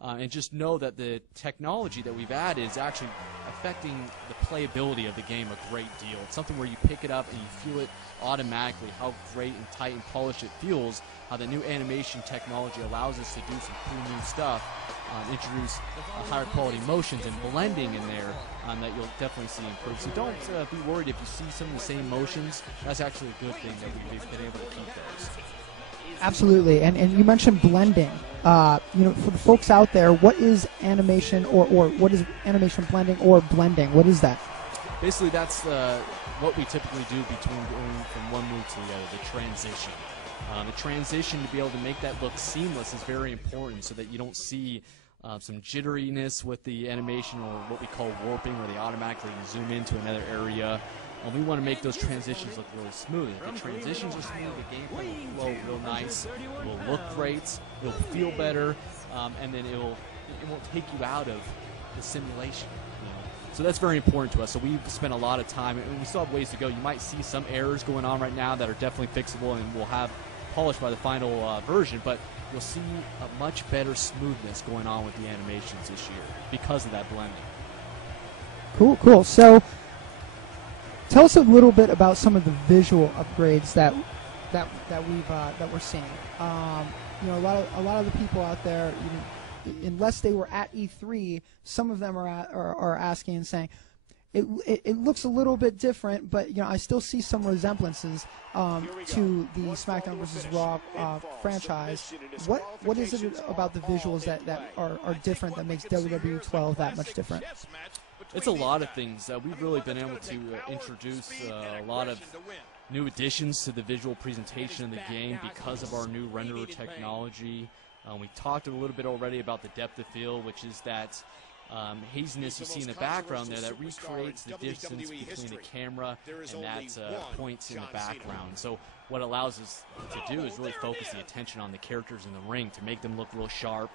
and just know that the technology that we've added is actually affecting the playability of the game a great deal. It's something where you pick it up and you feel it automatically, how great and tight and polished it feels, how the new animation technology allows us to do some cool new stuff, introduce higher quality motions and blending in there that you'll definitely see improve. So don't be worried if you see some of the same motions. That's actually a good thing that we've been able to keep those. Absolutely, and you mentioned blending. For the folks out there, what is animation or what is animation blending or blending? What is that? Basically, that's what we typically do between going from one move to the other, the transition. The transition, to be able to make that look seamless, is very important so that you don't see some jitteriness with the animation, or what we call warping, where they automatically zoom into another area. We want to make those transitions look really smooth. If the transitions are smooth, the gameplay will flow real nice, it will look great, it will feel better, and then it won't take you out of the simulation. So that's very important to us. So we've spent a lot of time, and we still have ways to go. You might see some errors going on right now that are definitely fixable and we'll have polished by the final version, but you'll see a much better smoothness going on with the animations this year because of that blending. Cool. So tell us a little bit about some of the visual upgrades that we're seeing. A lot of the people out there, unless they were at E3, some of them are asking and saying, it looks a little bit different, but I still see some resemblances to the SmackDown vs. Raw franchise. What is it about the visuals that are different that makes WWE 12 that much different? It's a lot of things. We've really been able to introduce a lot of new additions to the visual presentation of the game because of our new renderer technology. We talked a little bit already about the depth of field, which is that haziness you see in the background there that recreates the distance between the camera and that points in the background. So what allows us to do is really focus the attention on the characters in the ring to make them look real sharp.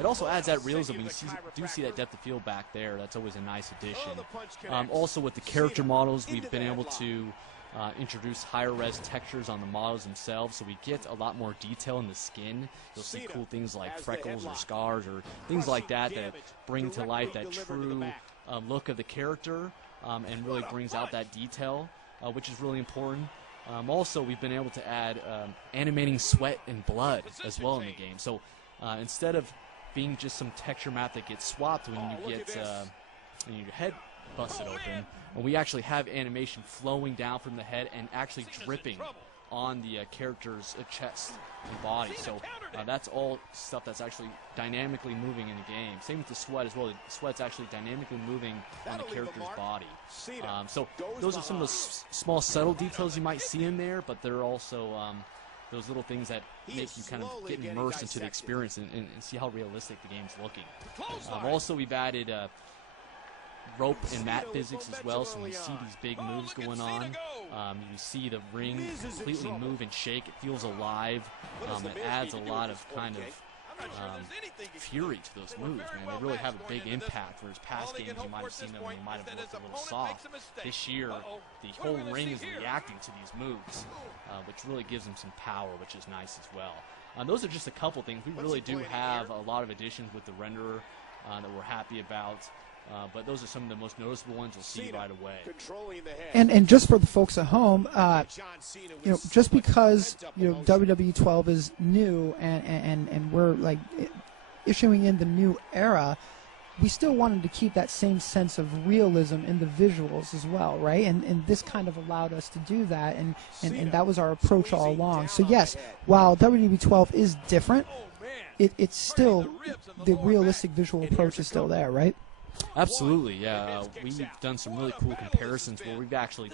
It also adds that realism. You do see that depth of field back there. That's always a nice addition. Also with the character models, we've been able to introduce higher res textures on the models themselves, so we get a lot more detail in the skin. You'll see cool things like freckles or scars or things like that that bring to life that true look of the character and really brings out that detail, which is really important. Also, we've been able to add animating sweat and blood as well in the game. So instead of being just some texture map that gets swapped when you get your head busted open, we actually have animation flowing down from the head and actually dripping on the character's chest and body. So that's all stuff that's actually dynamically moving in the game. Same with the sweat as well. The sweat's actually dynamically moving on the character's body. So those are some of those small subtle details you might see in there, but they're also those little things that make you kind of get immersed into the experience and see how realistic the game's looking. Also, we've added rope and mat physics as well, so when you see these big moves going on, you see the ring completely move and shake. It feels alive. It adds a lot of kind of fury to those moves, man. They really have a big impact, whereas past games you might have seen them and they might have looked a little soft. This year, the whole ring is reacting to these moves, which really gives them some power, which is nice as well. Those are just a couple things. We really do have a lot of additions with the renderer that we're happy about. But those are some of the most noticeable ones you'll see right away. And just for the folks at home, just because WWE 12 is new and we're like issuing in the new era, we still wanted to keep that same sense of realism in the visuals as well, right? And this kind of allowed us to do that, and that was our approach all along. So yes, while WWE 12 is different, it's still the realistic visual approach is still there, right? Absolutely, yeah. We've done some really cool comparisons where we've actually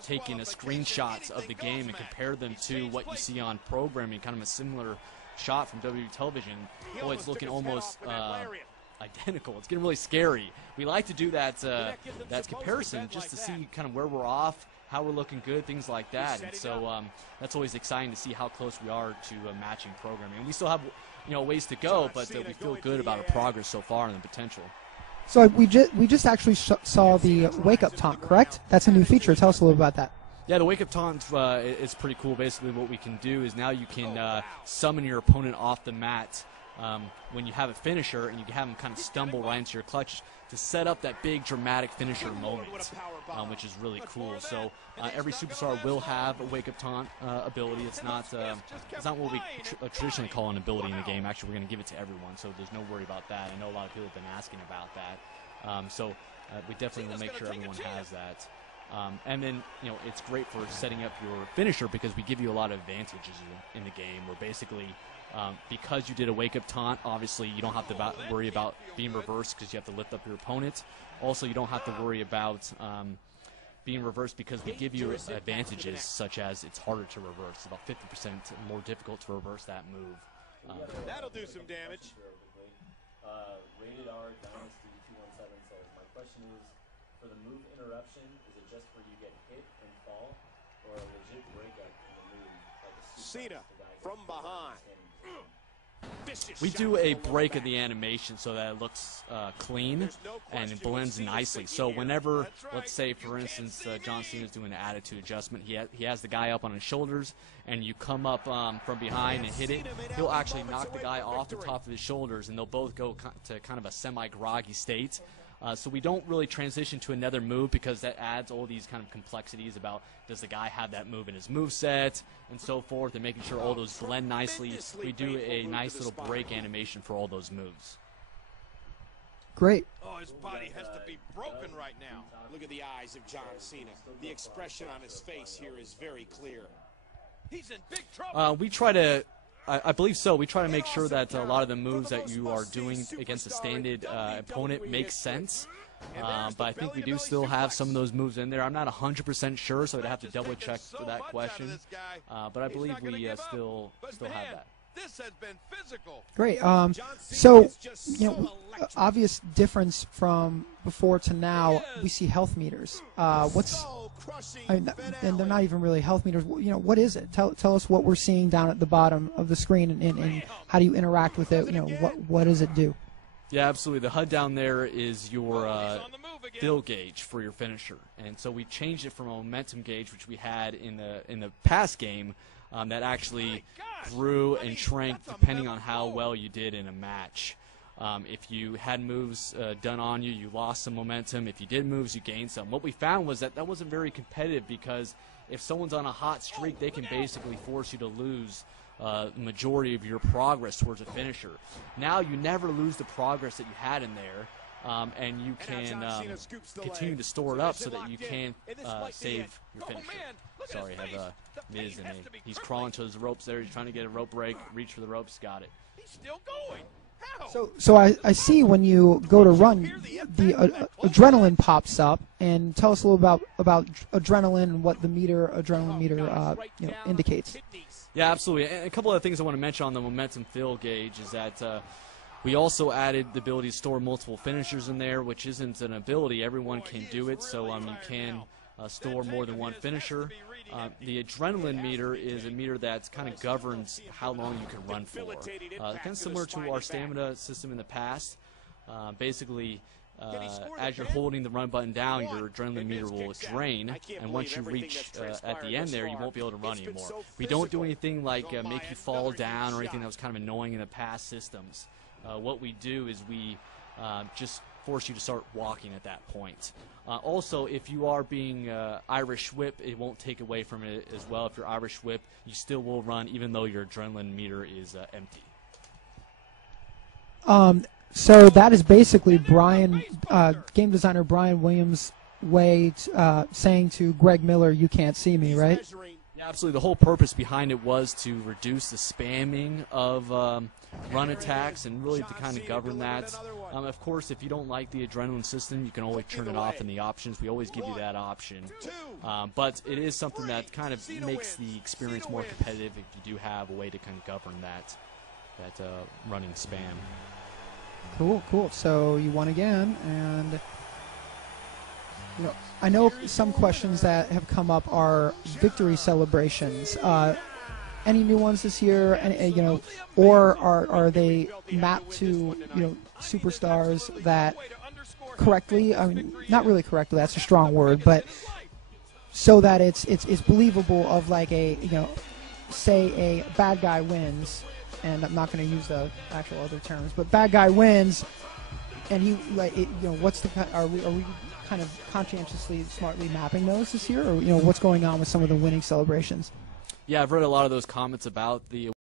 taken screenshots of the game and compared them to what you see on programming, kind of a similar shot from WWE television. Boy, it's looking almost identical. It's getting really scary. We like to do that comparison just to see kind of where we're off, how we're looking good, things like that. And so that's always exciting to see how close we are to matching programming. And we still have ways to go, but we feel good about our progress so far and the potential. So we just actually saw the Wake Up Taunt, correct? That's a new feature. Tell us a little about that. Yeah, the Wake Up Taunt is pretty cool. Basically what we can do is now you can summon your opponent off the mat when you have a finisher and you have them kind of stumble right into your clutch to set up that big dramatic finisher moment, which is really cool. So every superstar will have a wake-up taunt ability. It's not what we traditionally call an ability in the game. Actually, we're going to give it to everyone, so there's no worry about that. I know a lot of people have been asking about that. So we definitely will make sure everyone has that. And then, it's great for setting up your finisher because we give you a lot of advantages in the game where basically because you did a wake-up taunt, obviously you don't have to worry about being reversed because you have to lift up your opponent. Also, you don't have to worry about being reversed because we give you advantages such as it's harder to reverse. It's about 50% more difficult to reverse that move. That'll do some damage. Rated R Dynasty 217 says, my question is, for the move interruption, is it just where you get hit and fall, or a legit breakup in the move? Like a Cena from behind. We do a break of the animation so that it looks clean and it blends nicely. So whenever, let's say, for instance, John Cena's doing an attitude adjustment, he has the guy up on his shoulders, and you come up from behind and hit it, he'll actually knock the guy off the top of his shoulders, and they'll both go to kind of a semi-groggy state. So we don't really transition to another move because that adds all these kind of complexities about does the guy have that move in his moveset and so forth, and making sure all those blend nicely. We do a nice little break animation for all those moves. Great. Oh, his body has to be broken right now. Look at the eyes of John Cena. The expression on his face here is very clear. He's in big trouble. We try to... I believe so. We try to make sure that a lot of the moves that you are doing against a standard opponent make sense. But I think we do still have some of those moves in there. I'm not 100% sure, so I'd have to double check for that question. But I believe we still have that. This has been physical. Great. So, obvious difference from before to now, we see health meters. And they're not even really health meters. What is it? Tell us what we're seeing down at the bottom of the screen, and how do you interact with it? What does it do? Yeah, absolutely. The HUD down there is your fill gauge for your finisher, and so we changed it from a momentum gauge, which we had in the past game, that actually grew and shrank depending on how well you did in a match. If you had moves done on you, you lost some momentum. If you did moves, you gained some. What we found was that wasn't very competitive because if someone's on a hot streak, they can basically force you to lose the majority of your progress towards a finisher. Now you never lose the progress that you had in there, and you can continue to store it up so that you can save your finisher. Sorry, I have Miz, and he's crawling to his ropes there. He's trying to get a rope break, reach for the ropes, got it. He's still going. So I see when you go to run, the adrenaline pops up, and tell us a little about adrenaline and what the adrenaline meter indicates. Yeah, absolutely. And a couple of things I want to mention on the momentum fill gauge is that we also added the ability to store multiple finishers in there, which isn't an ability. Everyone can do it, so you can store more than one finisher. The adrenaline meter is a meter that kind of governs how long you can run for. Kind of similar to our stamina system in the past. Basically, as you're holding the run button down, your adrenaline meter will drain, and once you reach at the end there, you won't be able to run anymore. We don't do anything like make you fall down or anything that was kind of annoying in the past systems. What we do is we just force you to start walking at that point. Also, if you are being Irish whip, it won't take away from it as well. If you're Irish whip, you still will run even though your adrenaline meter is empty. So that is basically game designer Brian Williams' way saying to Greg Miller, "You can't see me," right? Yeah, absolutely. The whole purpose behind it was to reduce the spamming of run attacks and really to kind of govern that. Of course, if you don't like the adrenaline system, you can always turn it off in the options. We always give you that option. But it is something that kind of makes the experience more competitive if you do have a way to kind of govern that running spam. Cool. So you won again, and I know some questions that have come up are victory celebrations. Any new ones this year? And, or are they mapped to superstars that correctly? I mean, not really correctly. That's a strong word, but so that it's believable. Of like say a bad guy wins, and I'm not going to use the actual other terms, but bad guy wins, and he like what's the are we kind of conscientiously, smartly mapping those this year, or what's going on with some of the winning celebrations? Yeah, I've read a lot of those comments about the